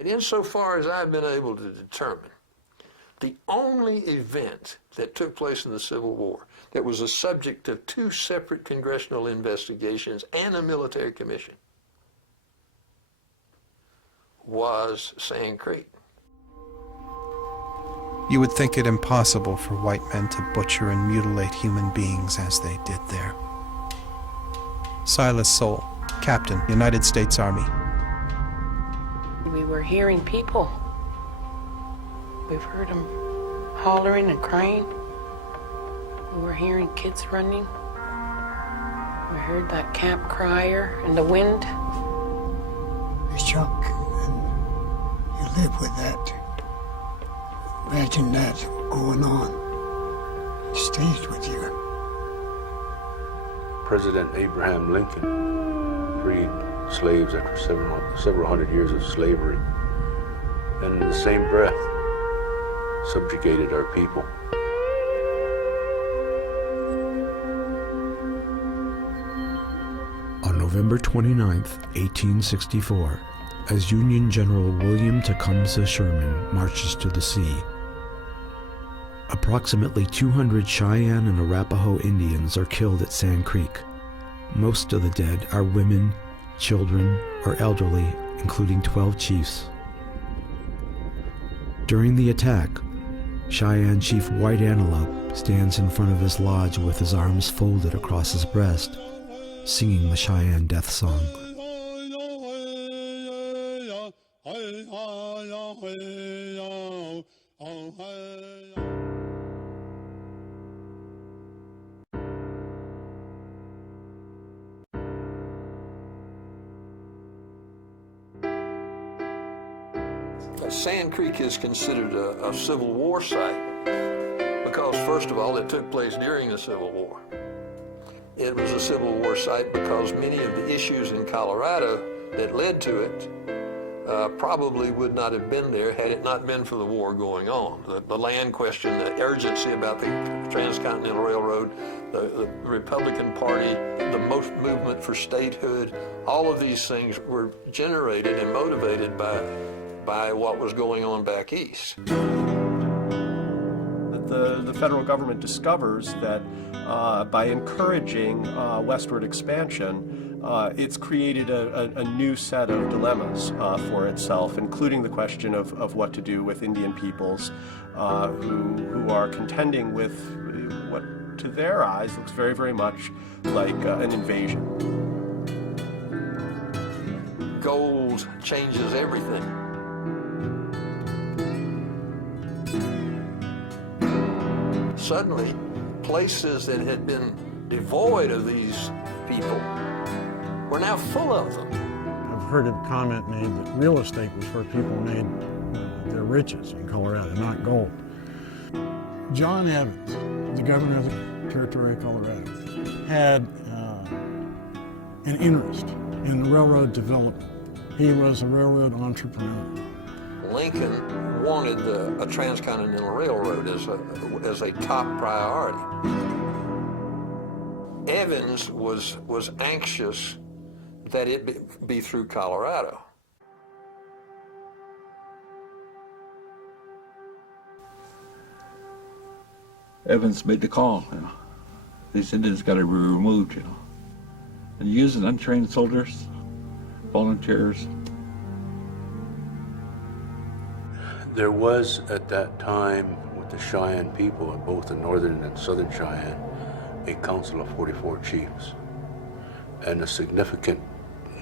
And insofar as I've been able to determine, the only event that took place in the Civil War that was a subject of two separate congressional investigations and a military commission was Sand Creek. You would think it impossible for white men to butcher and mutilate human beings as they did there. Silas Soule, Captain, United States Army. We were hearing people. We've heard them hollering and crying. We were hearing kids running. We heard that camp crier in the wind. It's shock, and you live with that. Imagine that going on. It stays with you. President Abraham Lincoln freed slaves after several hundred years of slavery, and in the same breath subjugated our people. On November 29th, 1864, as Union General William Tecumseh Sherman marches to the sea, approximately 200 Cheyenne and Arapaho Indians are killed at Sand Creek. Most of the dead are women, children, or elderly, including 12 chiefs. During the attack, Cheyenne Chief White Antelope stands in front of his lodge with his arms folded across his breast, singing the Cheyenne death song. Sand Creek is considered a Civil War site because, first of all, it took place during the Civil War. It was a Civil War site because many of the issues in Colorado that led to it probably would not have been there had it not been for the war going on. The land question, the urgency about the Transcontinental Railroad, the Republican Party, the movement for statehood, all of these things were generated and motivated by what was going on back east. The federal government discovers that by encouraging westward expansion, it's created a new set of dilemmas for itself, including the question of what to do with Indian peoples who are contending with what, to their eyes, looks very, very much like an invasion. Gold changes everything. Suddenly, places that had been devoid of these people were now full of them. I've heard a comment made that real estate was where people made their riches in Colorado, not gold. John Evans, the governor of the Territory of Colorado, had an interest in railroad development. He was a railroad entrepreneur. Lincoln wanted a transcontinental railroad as a top priority. Evans was anxious that it be through Colorado. Evans made the call, These Indians got to be removed, And using untrained soldiers, volunteers. There was, at that time, with the Cheyenne people, both the northern and southern Cheyenne, a council of 44 chiefs. And a significant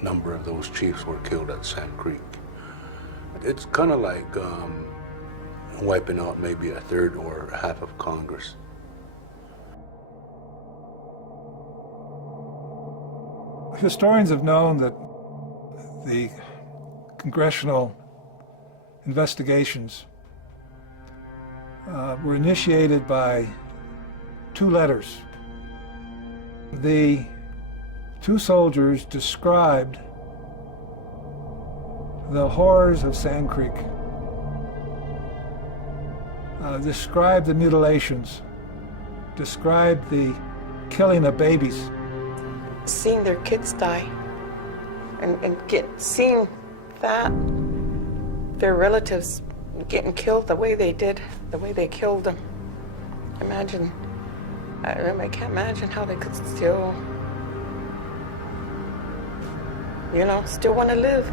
number of those chiefs were killed at Sand Creek. It's kind of like wiping out maybe a third or half of Congress. Historians have known that the congressional investigations were initiated by two letters. The two soldiers described the horrors of Sand Creek, described the mutilations, described the killing of babies. Seeing their kids die and seeing that their relatives getting killed the way they did, the way they killed them. Imagine, I can't imagine how they could still, still want to live.